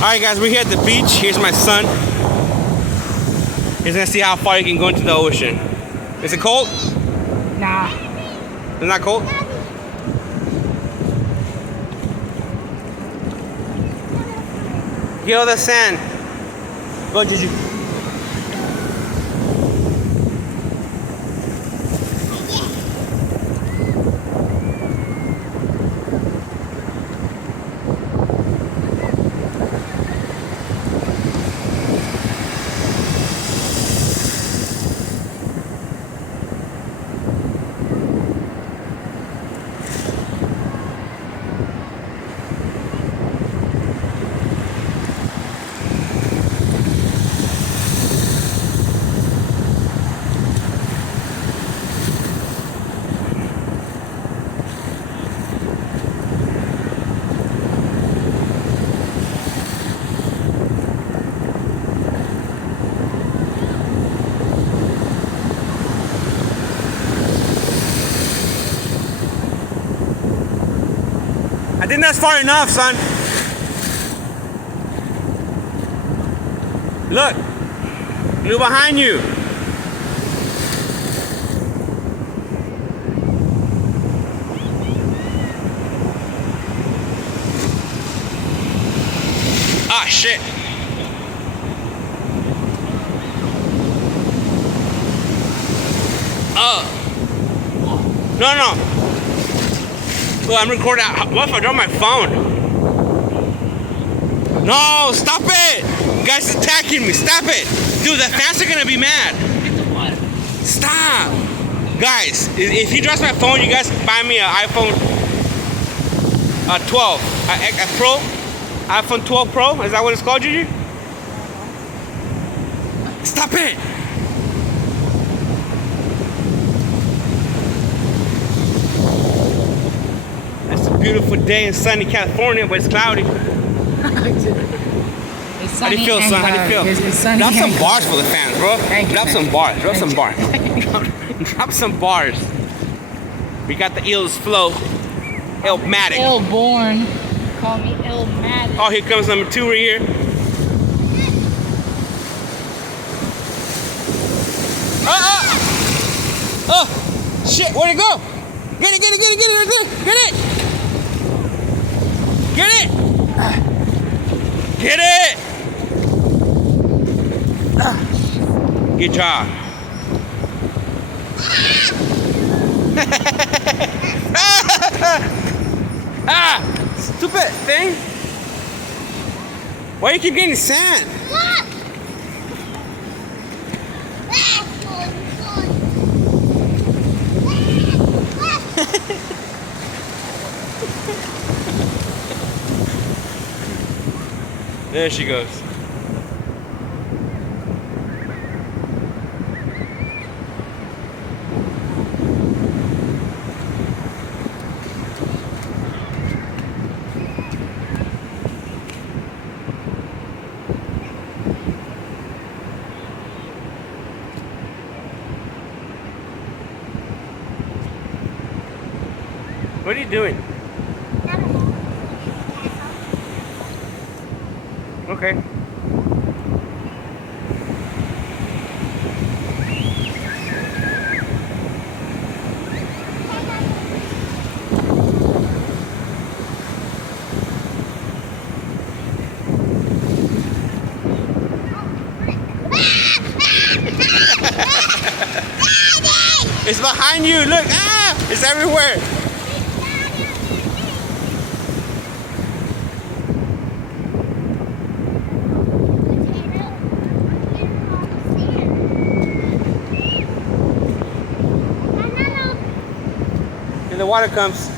Alright guys, we're here at the beach. Here's my son. He's gonna see how far he can go into the ocean. Is it cold? Nah. It's not cold? Get all the sand. Go, Gigi. I think that's far enough, son. Look behind you. Ah, shit. No. Well, I'm recording. What if I drop my phone? No, stop it! You guys attacking me. Stop it, dude. The fans are gonna be mad. Stop, guys. If he drops my phone, you guys buy me an iPhone 12, a Pro, iPhone 12 Pro. Is that what it's called, Gigi? Stop it! Beautiful day in sunny California, but it's cloudy. It's How do you feel, son? How do you feel? Drop some bars for the fans, bro. Drop some bars. Drop some bars. Drop some bars. We got the Ills Flow. Illmatic. Ill-born. Call me Illmatic. Oh, here comes number 2 right here. Oh, shit, where'd it go? Get it right there. Get it! Good job. Stupid thing. Why do you keep getting sand? There she goes. What are you doing? Okay. It's behind you, look, it's everywhere. And the water comes.